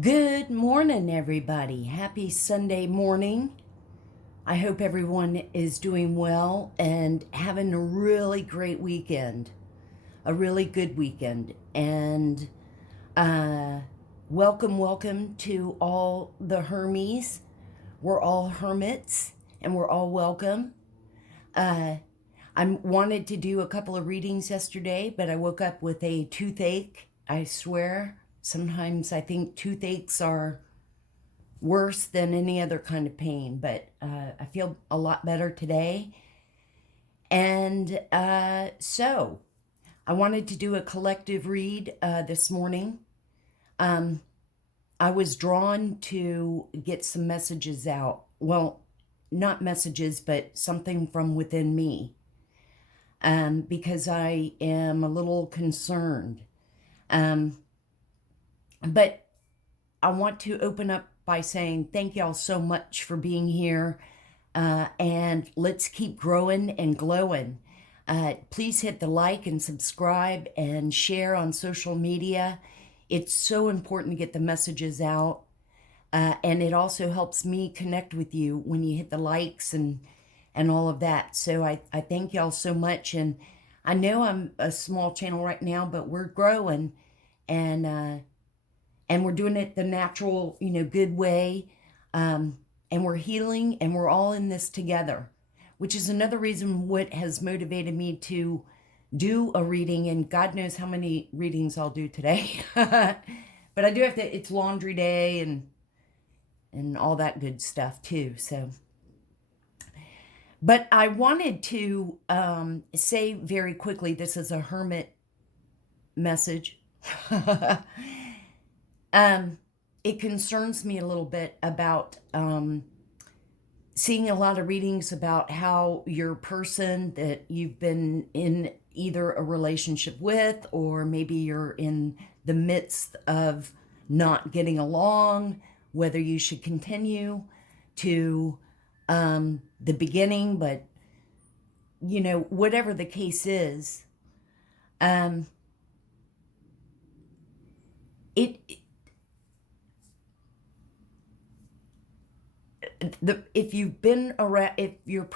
Good morning, everybody. Happy Sunday morning. I hope everyone is doing well and having a really great weekend, a really good weekend. And uh, welcome to all the Hermies. We're all hermits and we're all welcome. I wanted to do a couple of readings yesterday, but I woke up with a toothache. I swear, sometimes I think toothaches are worse than any other kind of pain, but I feel a lot better today. And so I wanted to do a collective read this morning. I was drawn to get some messages out. Well, not messages, but something from within me. Because I am a little concerned. But I want to open up by saying thank y'all so much for being here, and let's keep growing and glowing. Please hit the like and subscribe and share on social media. It's so important to get the messages out, and it also helps me connect with you when you hit the likes and all of that. So I thank y'all so much, and I know I'm a small channel right now, but we're growing, and we're doing it the natural, good way. And we're healing, and we're all in this together, which is another reason what has motivated me to do a reading. And God knows how many readings I'll do today. But I do have to, it's laundry day and all that good stuff too. So, but I wanted to say very quickly, this is a hermit message. It concerns me a little bit about seeing a lot of readings about how your person that you've been in either a relationship with, or maybe you're in the midst of not getting along, whether you should continue to the beginning, but whatever the case is, if you've been around, if you're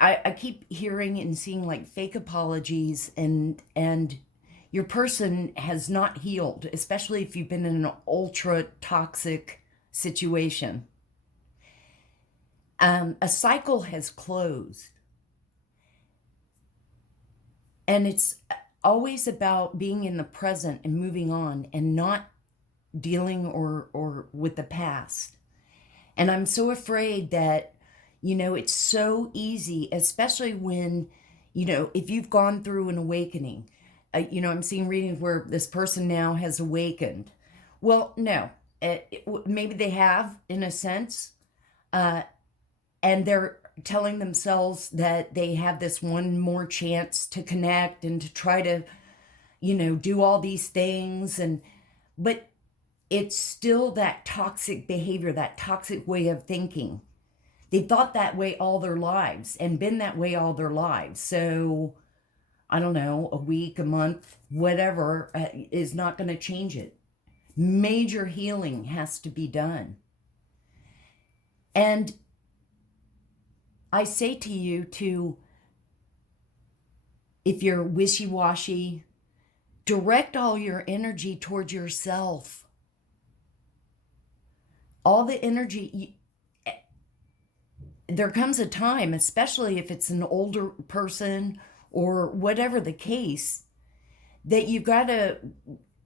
I keep hearing and seeing like fake apologies, and your person has not healed, especially if you've been in an ultra toxic situation. A cycle has closed, and it's always about being in the present and moving on and not dealing or with the past. And I'm so afraid that, it's so easy, especially when, if you've gone through an awakening. I'm seeing readings where this person now has awakened. Well, no, maybe they have in a sense, and they're telling themselves that they have this one more chance to connect and to try to, do all these things. But it's still that toxic behavior, that toxic way of thinking. They thought that way all their lives and been that way all their lives. So, I don't know, a week, a month, whatever, is not going to change it. Major healing has to be done. And I say to you if you're wishy-washy, direct all your energy towards yourself. All the energy, there comes a time, especially if it's an older person or whatever the case, that you've got to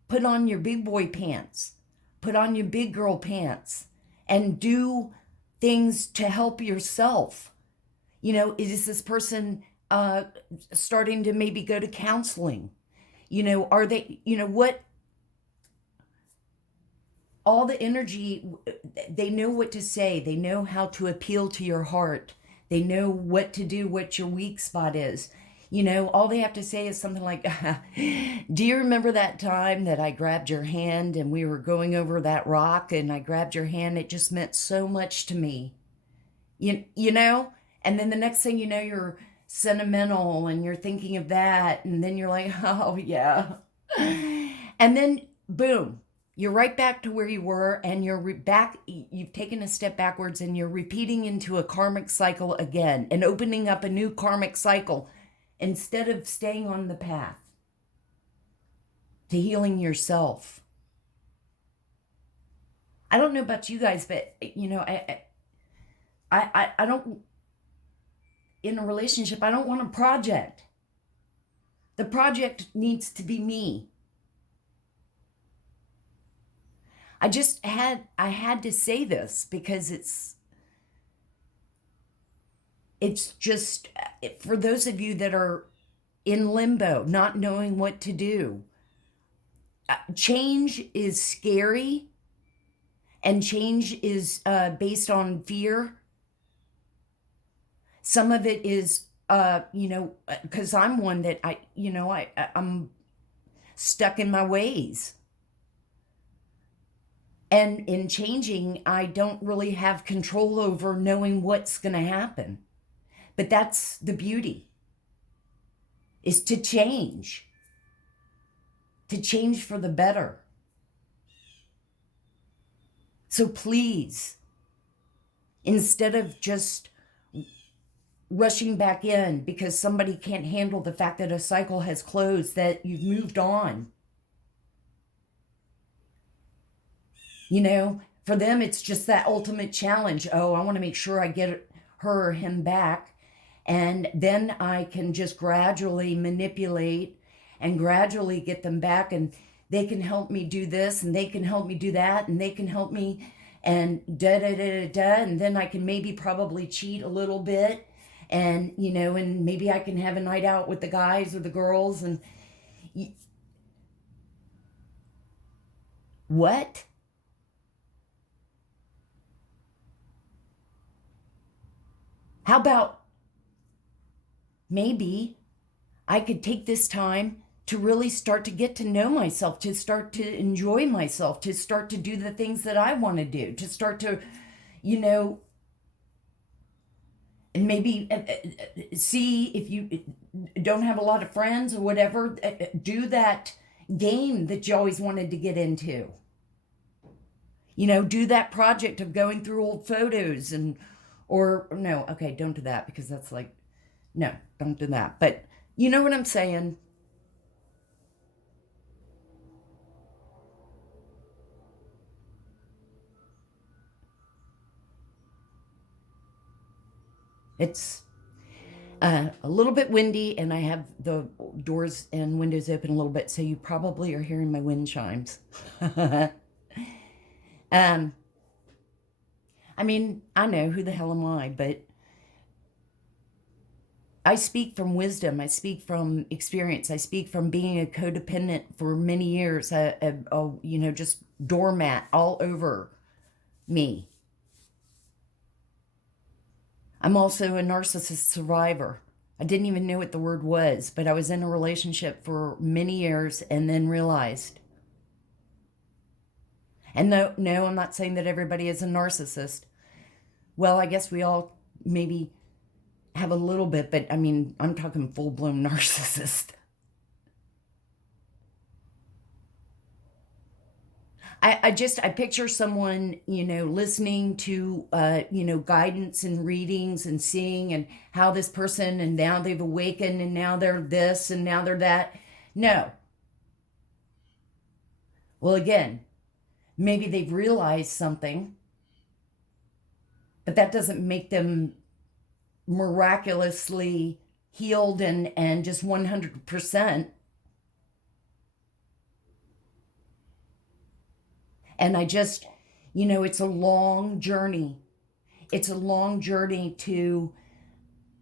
put on your big boy pants, put on your big girl pants, and do things to help yourself. Is this person starting to maybe go to counseling? Are they, what? All the energy, they know what to say. They know how to appeal to your heart. They know what to do, what your weak spot is. All they have to say is something like, do you remember that time that I grabbed your hand and we were going over that rock and I grabbed your hand? It just meant so much to me. You know? And then the next thing you know, you're sentimental and you're thinking of that. And then you're like, oh, yeah. And then, boom. You're right back to where you were, and you've taken a step backwards, and you're repeating into a karmic cycle again and opening up a new karmic cycle instead of staying on the path to healing yourself. I don't know about you guys, but I don't, in a relationship, I don't want a project. The project needs to be me. I had to say this because it's just, for those of you that are in limbo, not knowing what to do. Change is scary, and change is based on fear. Some of it is, because I'm one that I'm stuck in my ways. And in changing, I don't really have control over knowing what's going to happen. But that's the beauty, is to change for the better. So please, instead of just rushing back in because somebody can't handle the fact that a cycle has closed, that you've moved on. For them, it's just that ultimate challenge. Oh, I want to make sure I get her or him back. And then I can just gradually manipulate and gradually get them back. And they can help me do this, and they can help me do that, and they can help me, and and then I can maybe probably cheat a little bit. And, and maybe I can have a night out with the guys or the girls. And what? How about maybe I could take this time to really start to get to know myself, to start to enjoy myself, to start to do the things that I want to do, to start to, and maybe see if you don't have a lot of friends or whatever, do that game that you always wanted to get into. Do that project of going through old photos don't do that, because that's like, no, don't do that. But you know what I'm saying? It's a little bit windy, and I have the doors and windows open a little bit, so you probably are hearing my wind chimes. I know, who the hell am I? But I speak from wisdom. I speak from experience. I speak from being a codependent for many years, just doormat all over me. I'm also a narcissist survivor. I didn't even know what the word was, but I was in a relationship for many years and then realized. And no, I'm not saying that everybody is a narcissist. Well, I guess we all maybe have a little bit, but I'm talking full-blown narcissist. I picture someone, listening to, guidance and readings and seeing and how this person, and now they've awakened, and now they're this, and now they're that. No. Well, again, maybe they've realized something, but that doesn't make them miraculously healed and just 100%. And I just, it's a long journey. It's a long journey to,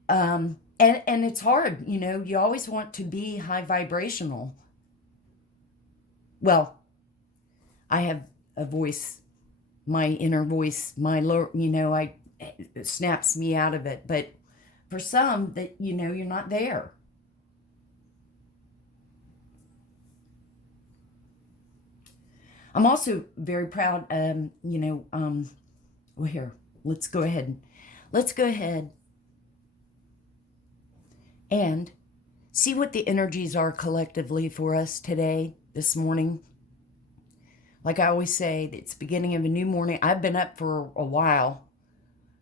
and it's hard, you always want to be high vibrational. Well, I have a voice, my inner voice, my lower, it snaps me out of it. But for some that, you're not there. I'm also very proud, well, here, let's go ahead and see what the energies are collectively for us today, this morning. Like I always say, it's the beginning of a new morning. I've been up for a while.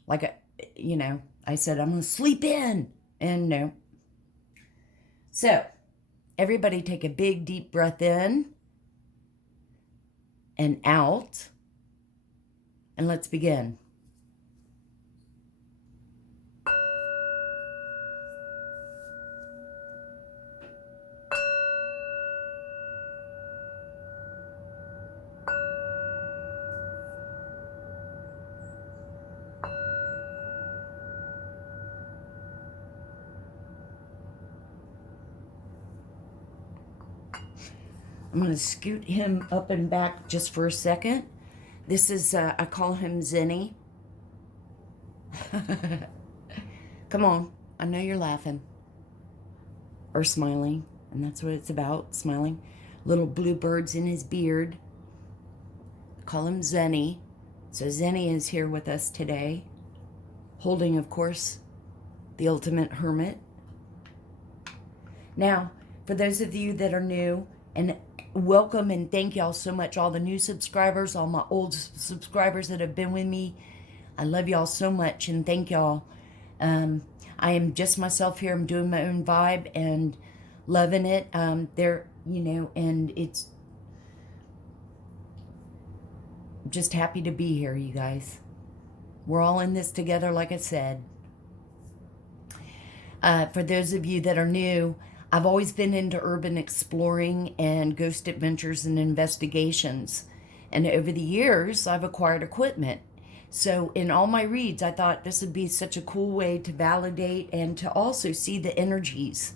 Like, I said, I'm going to sleep in. And no. So, everybody take a big, deep breath in and out. And let's begin. I'm going to scoot him up and back just for a second. This is, I call him Zenny. Come on. I know you're laughing. Or smiling. And that's what it's about, smiling. Little blue birds in his beard. Call him Zenny. So Zenny is here with us today. Holding, of course, the ultimate hermit. Now, for those of you that are new, and welcome and thank y'all so much, all the new subscribers, all my old subscribers that have been with me. I love y'all so much and thank y'all. I am just myself here. I'm doing my own vibe and loving it. And it's just happy to be here, you guys. We're all in this together, like I said. For those of you that are new, I've always been into urban exploring and ghost adventures and investigations. And over the years, I've acquired equipment. So in all my reads, I thought this would be such a cool way to validate and to also see the energies.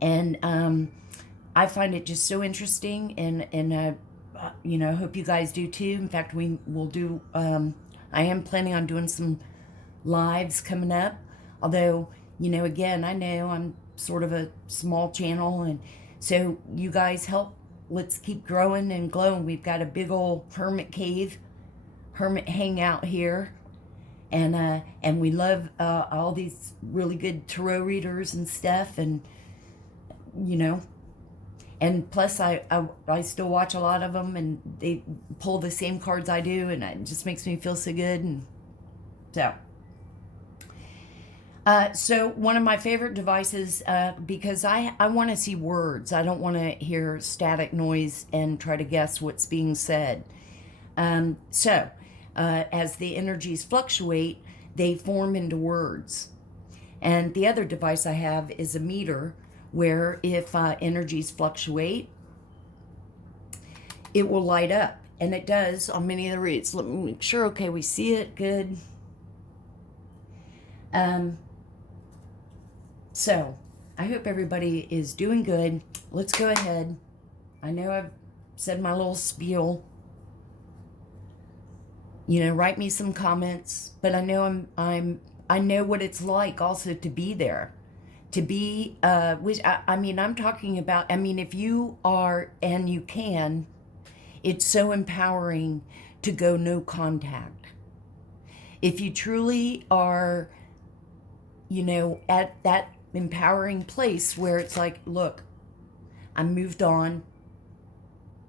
And I find it just so interesting. And I hope you guys do too. In fact, we will do, I am planning on doing some lives coming up. Although, again, I know I'm sort of a small channel, and so you guys help. Let's keep growing and glowing. We've got a big old hermit cave, hermit hangout here, and we love all these really good tarot readers and stuff, and and plus I still watch a lot of them, and they pull the same cards I do, and it just makes me feel so good, and so. So one of my favorite devices, because I want to see words. I don't want to hear static noise and try to guess what's being said. As the energies fluctuate, they form into words. And the other device I have is a meter, where if energies fluctuate, it will light up. And it does on many of the reads. Let me make sure, okay, we see it, good. So, I hope everybody is doing good. Let's go ahead. I know I've said my little spiel. Write me some comments. But I know I know what it's like also to be there. To be, I'm talking about, if you are and you can, it's so empowering to go no contact. If you truly are, at that empowering place where it's like, look, I moved on,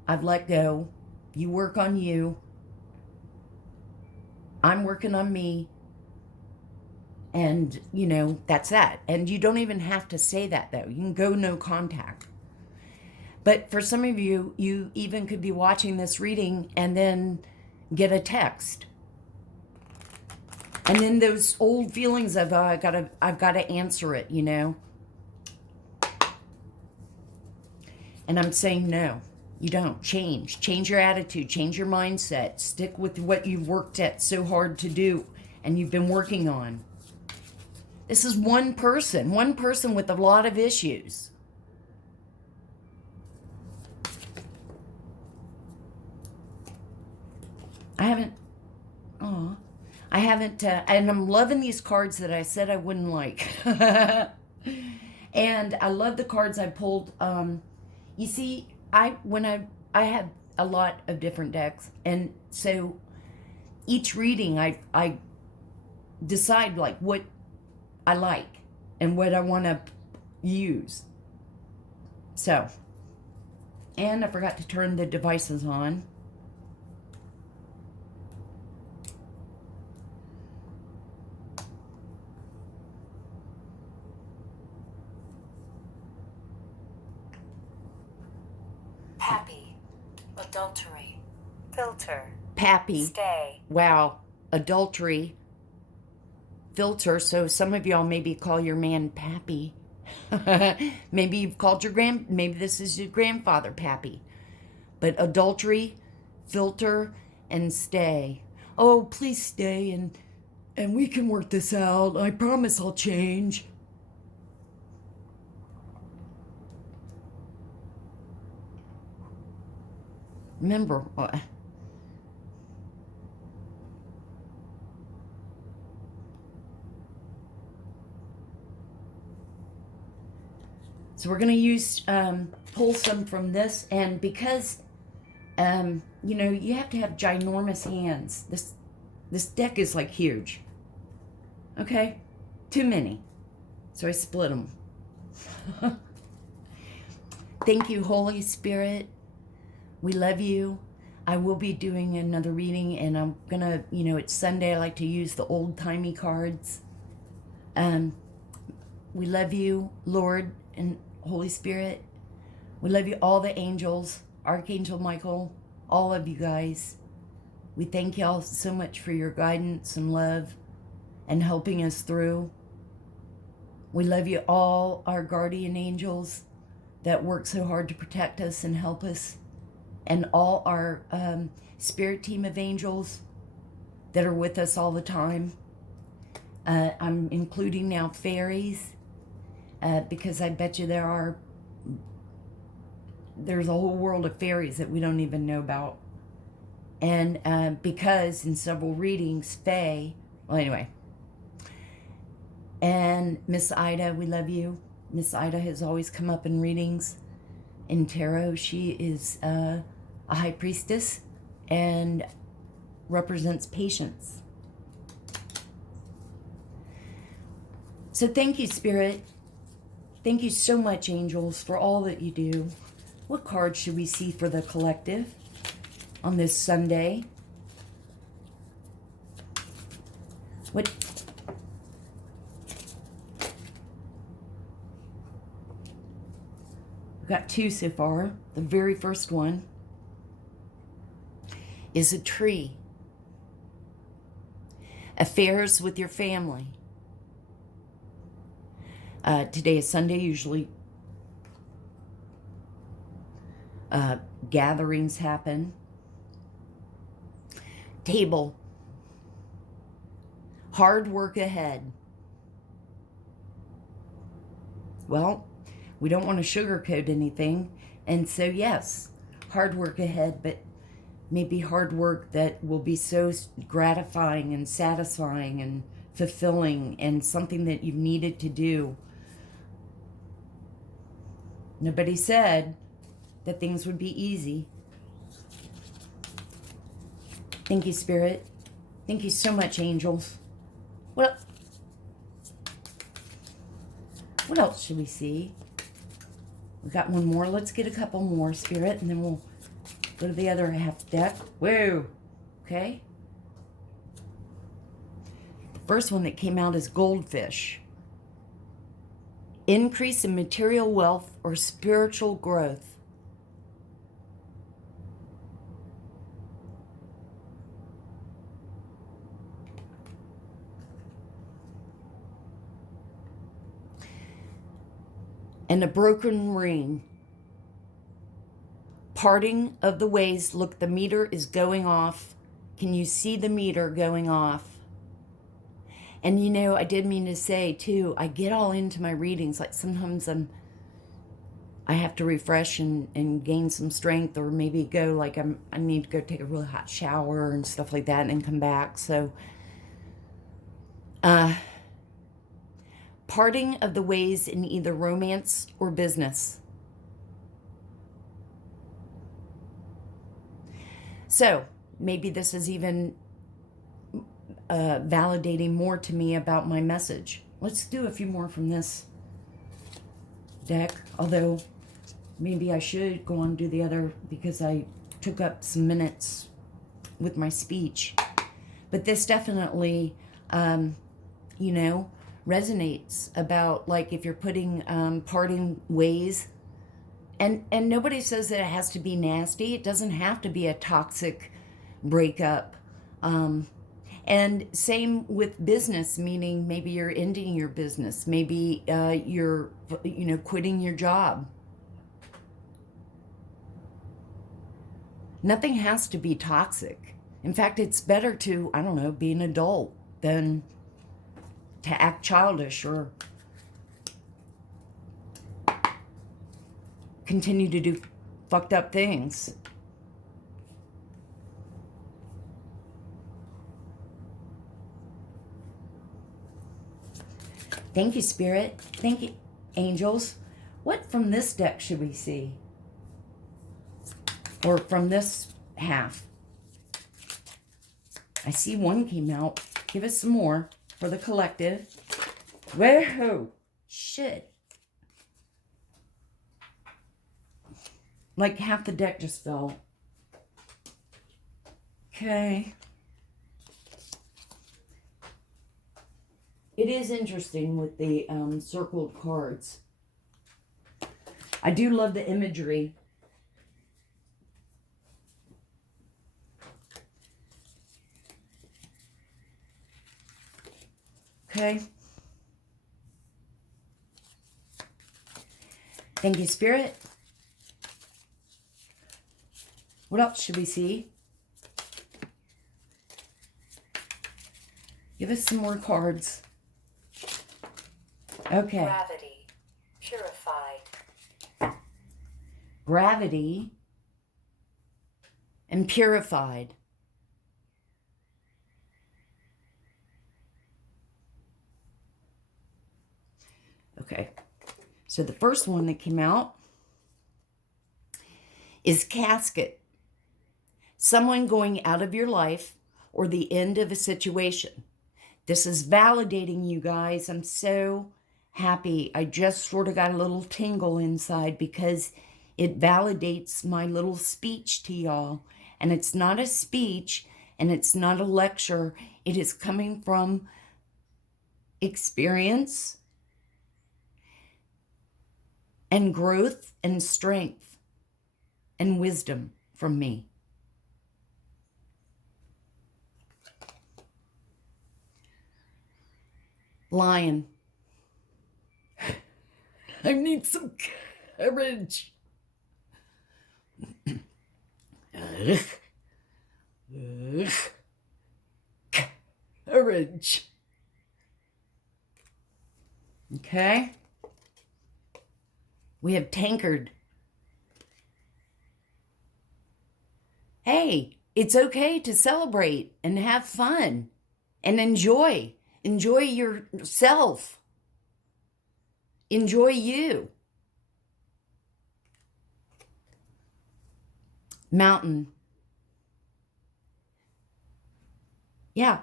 I've let go, you work on you, I'm working on me, and that's that. And you don't even have to say that, though. You can go no contact. But for some of you, you even could be watching this reading and then get a text. And then those old feelings of, I've got to answer it, And I'm saying, no, you don't. Change your attitude, change your mindset, stick with what you've worked at so hard to do and you've been working on. This is one person with a lot of issues. And I'm loving these cards that I said I wouldn't like. And I love the cards I pulled. You see, I have a lot of different decks, and so each reading I decide like what I like and what I want to use. So, and I forgot to turn the devices on. Pappy. Adultery. Filter. Pappy. Stay. Wow. Adultery. Filter. So some of y'all maybe call your man Pappy. Maybe you've called maybe this is your grandfather Pappy. But adultery, filter, and stay. Oh, please stay and we can work this out. I promise I'll change. Remember, so we're going to use, pull some from this, and because, you know, you have to have ginormous hands. This deck is like huge. Okay? Too many. So I split them. Thank you, Holy Spirit. We love you. I will be doing another reading, and I'm going to, you know, it's Sunday. I like to use the old-timey cards. We love you, Lord and Holy Spirit. We love you, all the angels, Archangel Michael, all of you guys. We thank y'all so much for your guidance and love and helping us through. We love you all, our guardian angels that work so hard to protect us and help us, and all our spirit team of angels that are with us all the time. I'm including now fairies, because I bet you there's a whole world of fairies that we don't even know about. And because in several readings, Fae, well, anyway. And Miss Ida, we love you. Miss Ida has always come up in readings in tarot. She is a high priestess and represents patience. So thank you, Spirit. Thank you so much, angels, for all that you do. What card should we see for the collective on this Sunday? What? We've got two so far. The very first one is a tree. Affairs with your family. Today is Sunday, usually gatherings happen. Table. Hard work ahead. Well, we don't want to sugarcoat anything, and so yes, hard work ahead, but maybe hard work that will be so gratifying and satisfying and fulfilling and something that you've needed to do. Nobody said that things would be easy. Thank you, Spirit. Thank you so much, angels. What else should we see? We got one more. Let's get a couple more, Spirit, and then we'll go to the other half deck. Whoa. Okay. The first one that came out is goldfish. Increase in material wealth or spiritual growth. And a broken ring. Parting of the ways. Look, the meter is going off. Can you see the meter going off? And you know, I did mean to say too, I get all into my readings. Like sometimes I have to refresh and gain some strength, or maybe go like I need to go take a really hot shower and stuff like that and then come back. So parting of the ways in either romance or business. So maybe this is even validating more to me about my message. Let's do a few more from this deck, although maybe I should go on and do the other because I took up some minutes with my speech. But this definitely, you know, resonates about like if you're putting parting ways And nobody says that it has to be nasty. It doesn't have to be a toxic breakup. And same with business, meaning maybe you're ending your business. Maybe you're, quitting your job. Nothing has to be toxic. In fact, it's better to, I don't know, be an adult than to act childish or continue to do fucked up things. Thank you, Spirit. Thank you, angels. What from this deck should we see? Or from this half? I see one came out. Give us some more for the collective. Whoa! Shit. Like half the deck just fell. Okay. It is interesting with the circled cards. I do love the imagery. Okay. Thank you, Spirit. What else should we see? Give us some more cards. Okay. Gravity. Purified. Gravity and purified. Okay. So the first one that came out is casket. Someone going out of your life or the end of a situation. This is validating, you guys. I'm so happy. I just sort of got a little tingle inside because it validates my little speech to y'all. And it's not a speech and it's not a lecture. It is coming from experience and growth and strength and wisdom from me. Lion. I need some courage. Courage. Okay. We have tankard. Hey, it's okay to celebrate and have fun and enjoy. Enjoy yourself. Enjoy you. Mountain. Yeah.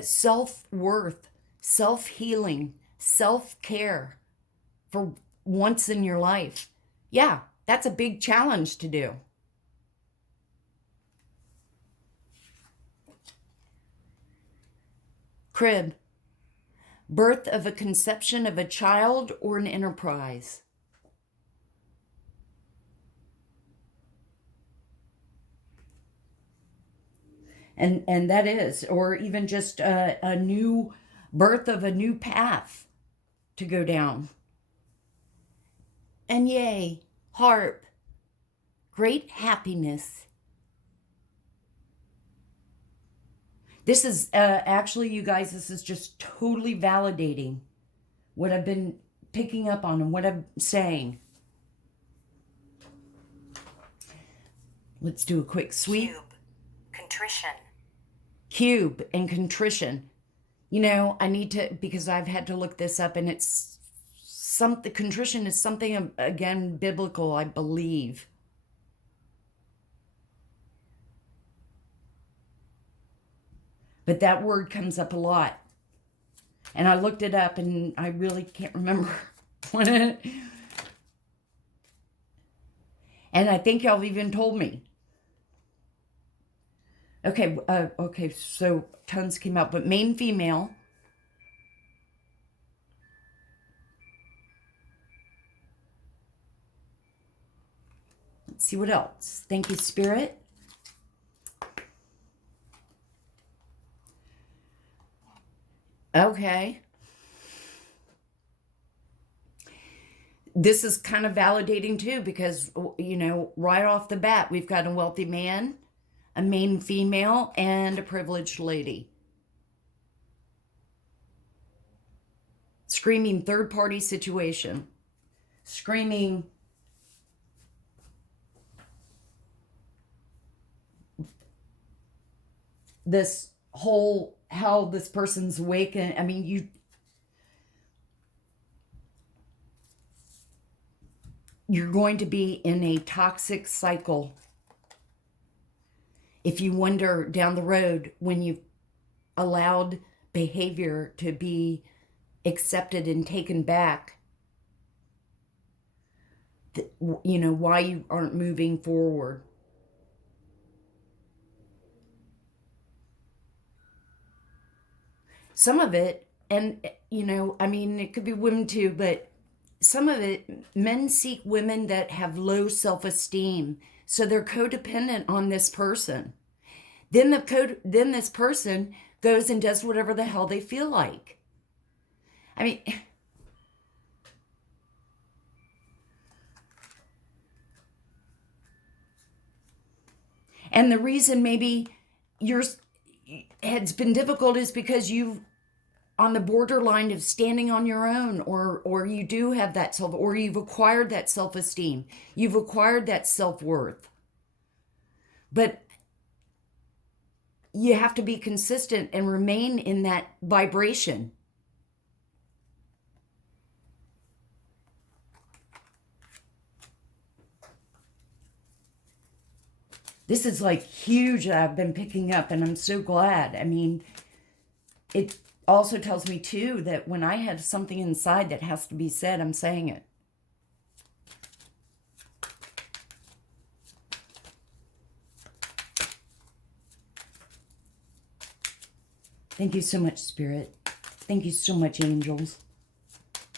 Self-worth, self-healing, self-care for once in your life. Yeah, that's a big challenge to do. Crib. Birth of a conception of a child or an enterprise. And that is, or even just a new birth of a new path to go down. And yay, harp, great happiness. This is actually, you guys, this is just totally validating what I've been picking up on and what I'm saying. Let's do a quick sweep. Cube. Contrition. Cube and contrition. You know, I need to, because I've had to look this up, and it's something, contrition is something, again, biblical, I believe. But that word comes up a lot. And I looked it up and I really can't remember what it. And I think y'all even told me. Okay, okay, so tons came out, but main female. Let's see what else. Thank you, Spirit. Okay. This is kind of validating too, because, you know, right off the bat, we've got a wealthy man, a main female, and a privileged lady. Screaming third-party situation. Screaming this whole, how this person's awakened. I mean, you're going to be in a toxic cycle if you wonder down the road when you've allowed behavior to be accepted and taken back, you know, why you aren't moving forward. Some of it, and, you know, I mean, it could be women too, but some of it, men seek women that have low self-esteem, so they're codependent on this person. Then this person goes and does whatever the hell they feel like. I mean, and the reason maybe yours has been difficult is because you've on the borderline of standing on your own, or you do have that self, or you've acquired that self-esteem, you've acquired that self-worth. But you have to be consistent and remain in that vibration. This is like huge that I've been picking up, and I'm so glad. I mean, it also tells me too that when I have something inside that has to be said, I'm saying it. Thank you so much, Spirit. Thank you so much, angels.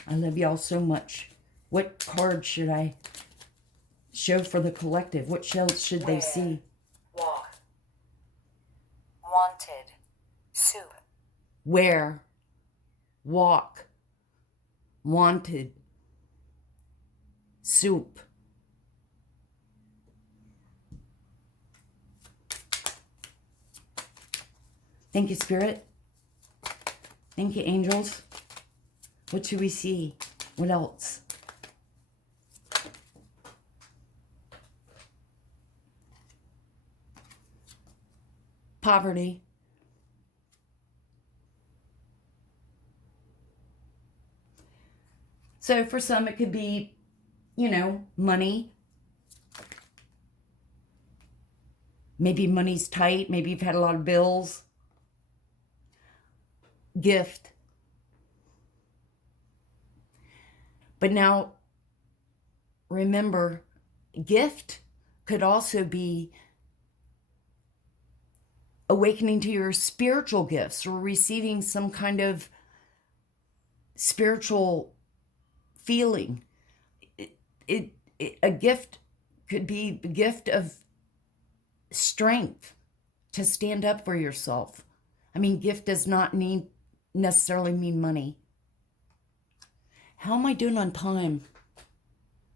I love y'all so much. What card should I show for the collective? What shells should they see? Walk. Wanted. Soup. Where? Walk. Wanted. Soup. Thank you, Spirit. Thank you, angels. What should we see? What else? Poverty. So for some, it could be, you know, money. Maybe money's tight. Maybe you've had a lot of bills. Gift. But now, remember, gift could also be awakening to your spiritual gifts, or receiving some kind of spiritual feeling. A gift could be a gift of strength to stand up for yourself. I mean, gift does not necessarily mean money. How am I doing on time?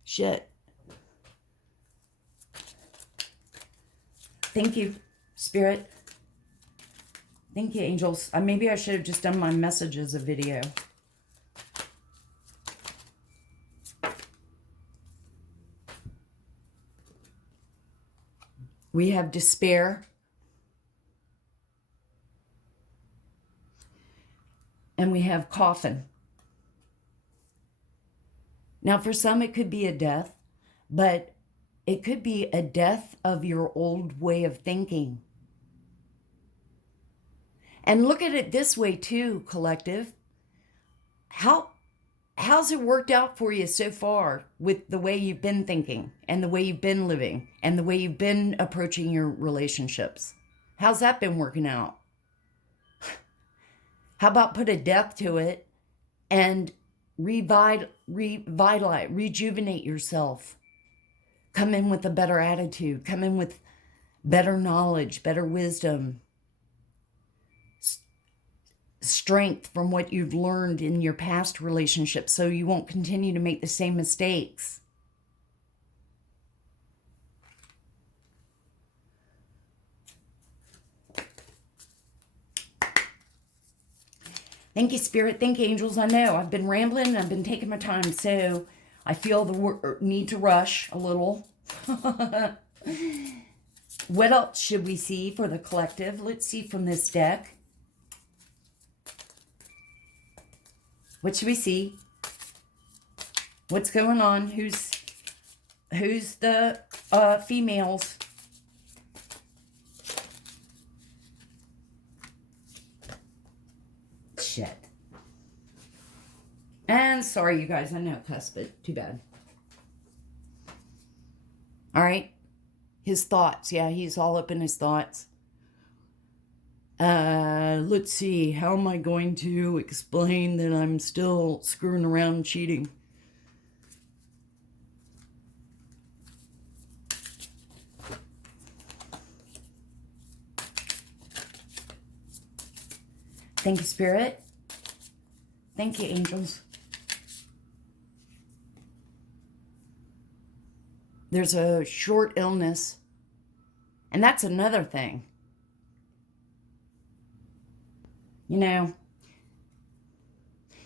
Shit. Thank you, Spirit. Thank you, angels. Maybe I should have just done my messages a video. We have despair. And we have coffin. Now, for some, it could be a death, but it could be a death of your old way of thinking. And look at it this way too, collective. How's it worked out for you so far with the way you've been thinking and the way you've been living and the way you've been approaching your relationships? How's that been working out? How about put a death to it and revitalize, rejuvenate yourself? Come in with a better attitude. Come in with better knowledge, better wisdom, strength from what you've learned in your past relationships so you won't continue to make the same mistakes. Thank you, Spirit. Thank you, angels. I know I've been rambling. I've been taking my time, so I feel the need to rush a little. What else should we see for the collective? Let's see from this deck. What should we see? What's going on? Who's the females? Shit. And sorry, you guys. I know, cuss, but too bad. All right. His thoughts. Yeah, he's all up in his thoughts. Let's see. How am I going to explain that I'm still screwing around and cheating? Thank you, Spirit. Thank you, angels. There's a short illness. And that's another thing. You know,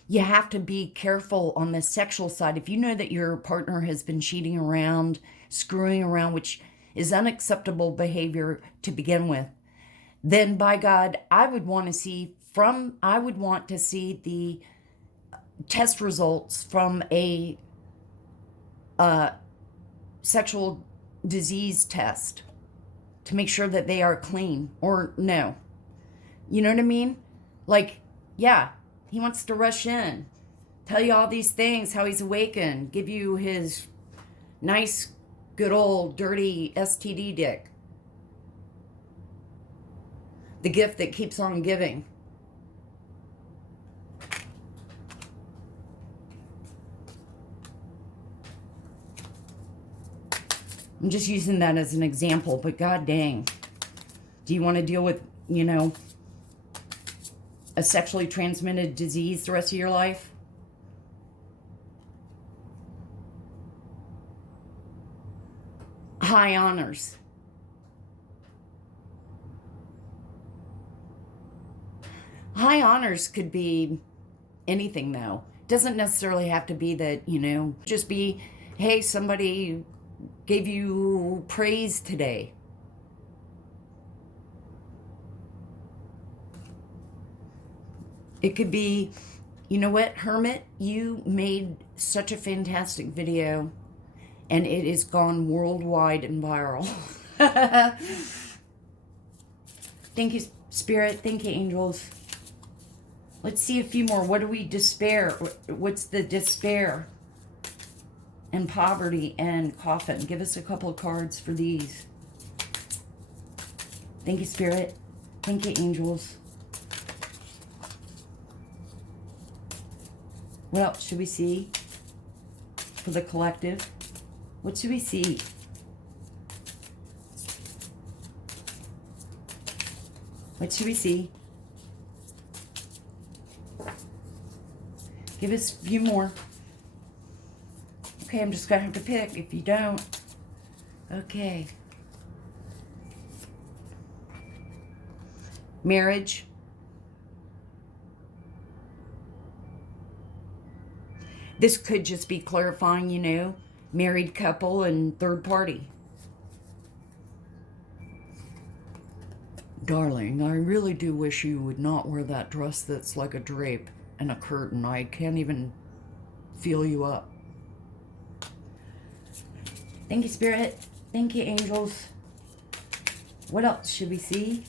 you have to be careful on the sexual side. If you know that your partner has been cheating around, screwing around, which is unacceptable behavior to begin with, then by God, I would want to see the test results from a sexual disease test to make sure that they are clean or no. You know what I mean? Like, yeah, he wants to rush in, tell you all these things, how he's awakened, give you his nice, good old, dirty STD dick. The gift that keeps on giving. I'm just using that as an example, but god dang. Do you want to deal with, you know, a sexually transmitted disease the rest of your life? High honors. High honors could be anything, though. It doesn't necessarily have to be that, you know, just be, hey, somebody gave you praise today. It could be, you know what, Hermit, you made such a fantastic video and it is gone worldwide and viral. Thank you, Spirit. Thank you, angels. Let's see a few more. What do we despair? What's the despair and poverty and coffin? Give us a couple of cards for these. Thank you, Spirit. Thank you, angels. What else should we see for the collective? What should we see? What should we see? Give us a few more. Okay, I'm just going to have to pick if you don't. Okay. Marriage. This could just be clarifying, you know, married couple and third party. Darling, I really do wish you would not wear that dress that's like a drape and a curtain. I can't even feel you up. Thank you, Spirit. Thank you, angels. What else should we see?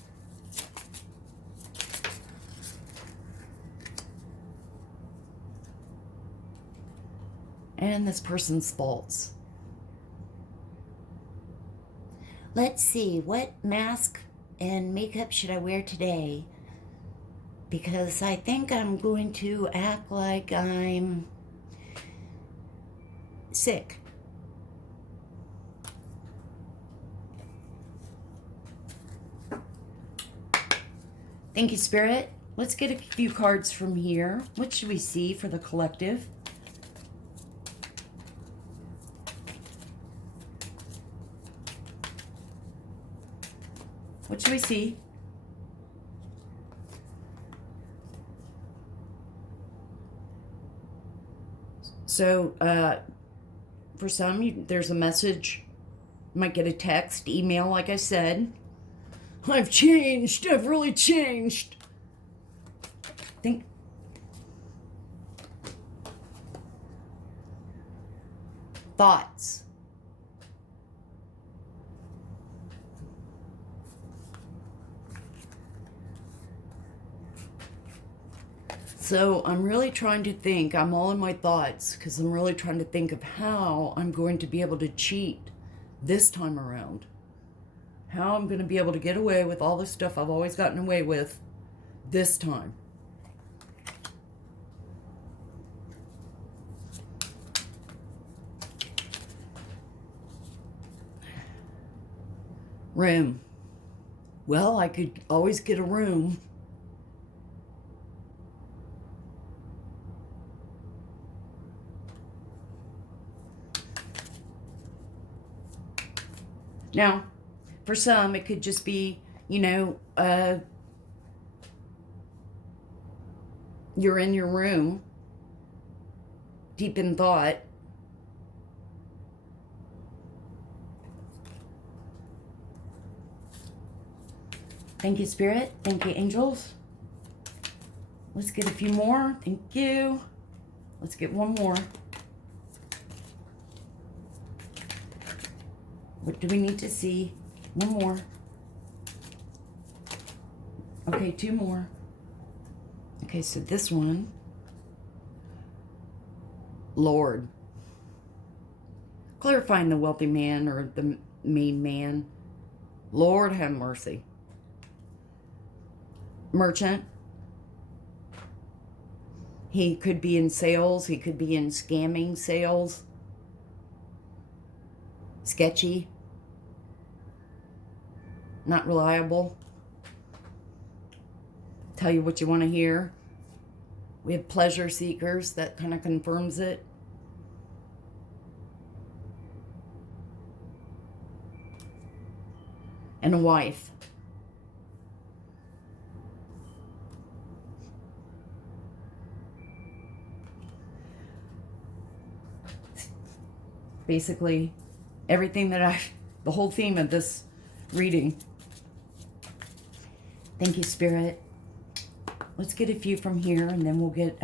And this person's faults. Let's see, what mask and makeup should I wear today? Because I think I'm going to act like I'm sick. Thank you, Spirit. Let's get a few cards from here. What should we see for the collective? What should we see? So, for some, there's a message. You might get a text, email, like I said. I've changed. I've really changed. Think. Thoughts. So I'm really trying to think. I'm all in my thoughts because I'm really trying to think of how I'm going to be able to cheat this time around. How I'm going to be able to get away with all the stuff I've always gotten away with this time. Room. Well, I could always get a room. Now, for some, it could just be, you know, you're in your room, deep in thought. Thank you, Spirit. Thank you, angels. Let's get a few more. Thank you. Let's get one more. What do we need to see? One more. Okay, two more. Okay, so this one. Lord. Clarifying the wealthy man or the main man. Lord have mercy. Merchant. He could be in sales. He could be in scamming sales. Sketchy. Not reliable. Tell you what you want to hear. We have pleasure seekers. That kind of confirms it. And a wife. Basically, everything that the whole theme of this reading. Thank you, Spirit. Let's get a few from here, and then we'll get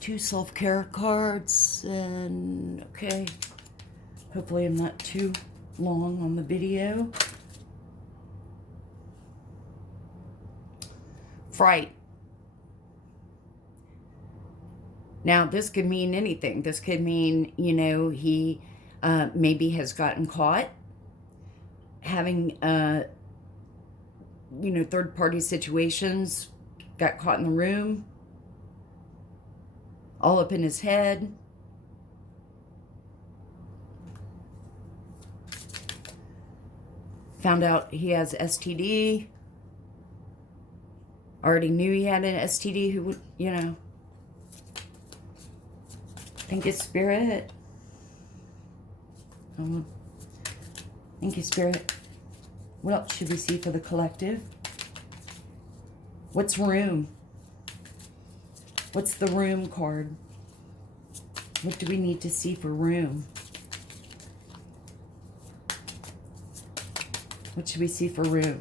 2 self-care cards. And okay, hopefully I'm not too long on the video. Fright. Now, this could mean anything. This could mean, you know, he maybe has gotten caught having you know, third-party situations, got caught in the room, all up in his head. Found out he has STD. Already knew he had an STD. Who would, you know. Thank you, Spirit. Thank you, Spirit. What else should we see for the collective? What's room? What's the room card? What do we need to see for room? What should we see for room?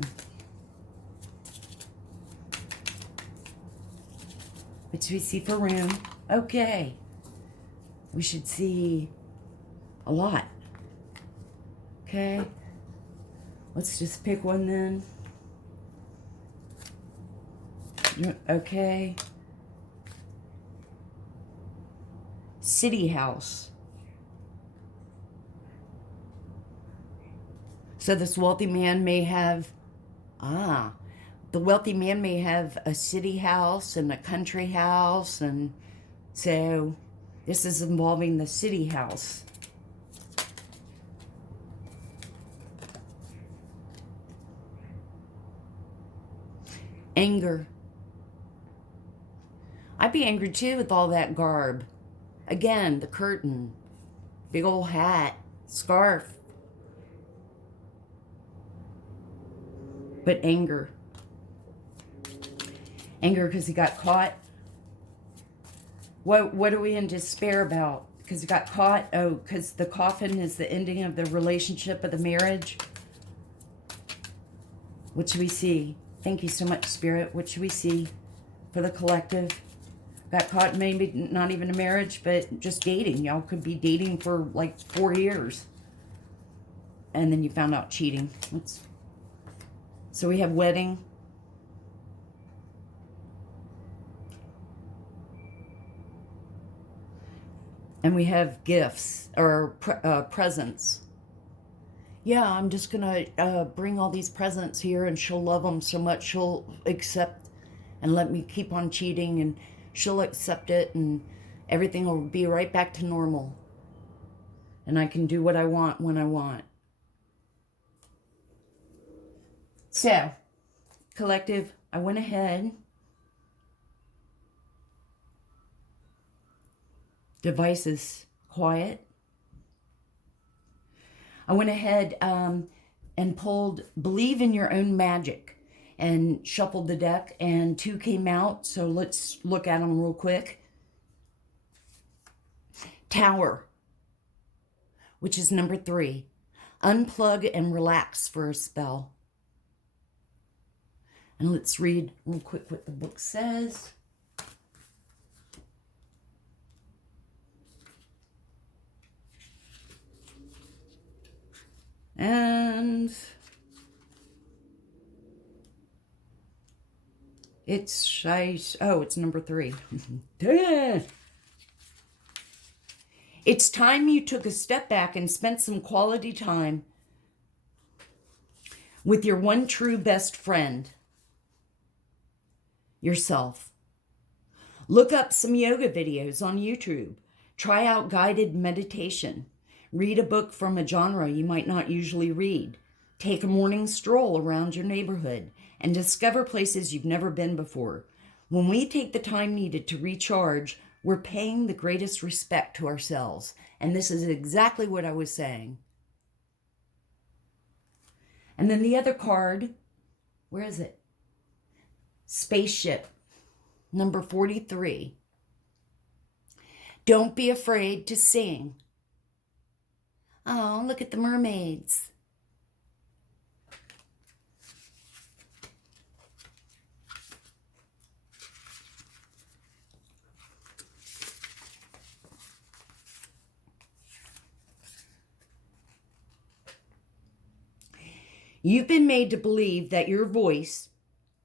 What should we see for room? Okay. We should see a lot. Okay. Let's just pick one then. Okay. City house. So this wealthy man may have, the wealthy man may have a city house and a country house. And so this is involving the city house. Anger. I'd be angry too with all that garb. Again, the curtain, big old hat, scarf. But anger. Anger because he got caught. What are we in despair about? Because he got caught? Oh, because the coffin is the ending of the relationship, of the marriage. What should we see? Thank you so much, Spirit. What should we see for the collective? Got caught, maybe not even a marriage, but just dating. Y'all could be dating for like 4 years. And then you found out cheating. So we have wedding. And we have gifts or presents. Yeah, I'm just going to bring all these presents here, and she'll love them so much she'll accept and let me keep on cheating, and she'll accept it, and everything will be right back to normal. And I can do what I want when I want. So, collective, I went ahead. Devices quiet. I went ahead and pulled Believe in Your Own Magic and shuffled the deck, and 2 came out. So let's look at them real quick. Tower, which is number 3. Unplug and relax for a spell. And let's read real quick what the book says. And it's number 3. It's time you took a step back and spent some quality time with your one true best friend, yourself. Look up some yoga videos on YouTube. Try out guided meditation. Read a book from a genre you might not usually read. Take a morning stroll around your neighborhood and discover places you've never been before. When we take the time needed to recharge, we're paying the greatest respect to ourselves. And this is exactly what I was saying. And then the other card, where is it? Spaceship, number 43. Don't be afraid to sing. Oh, look at the mermaids. You've been made to believe that your voice,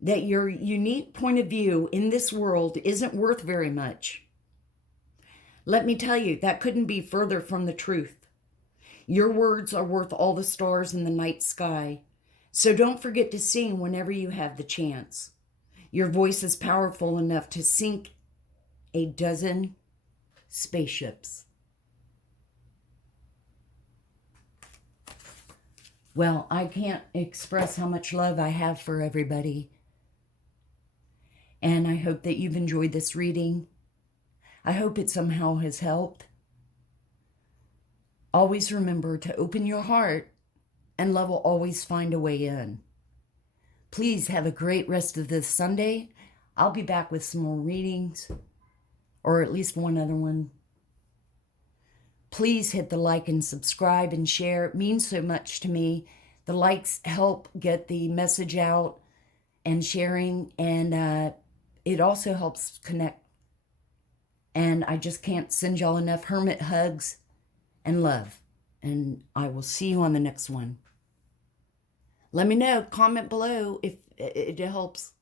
that your unique point of view in this world isn't worth very much. Let me tell you, that couldn't be further from the truth. Your words are worth all the stars in the night sky. So don't forget to sing whenever you have the chance. Your voice is powerful enough to sink a dozen spaceships. Well, I can't express how much love I have for everybody. And I hope that you've enjoyed this reading. I hope it somehow has helped. Always remember to open your heart, and love will always find a way in. Please have a great rest of this Sunday. I'll be back with some more readings, or at least one other one. Please hit the like and subscribe and share. It means so much to me. The likes help get the message out and sharing, and it also helps connect. And I just can't send y'all enough hermit hugs and love. And I will see you on the next one. Let me know, comment below if it helps.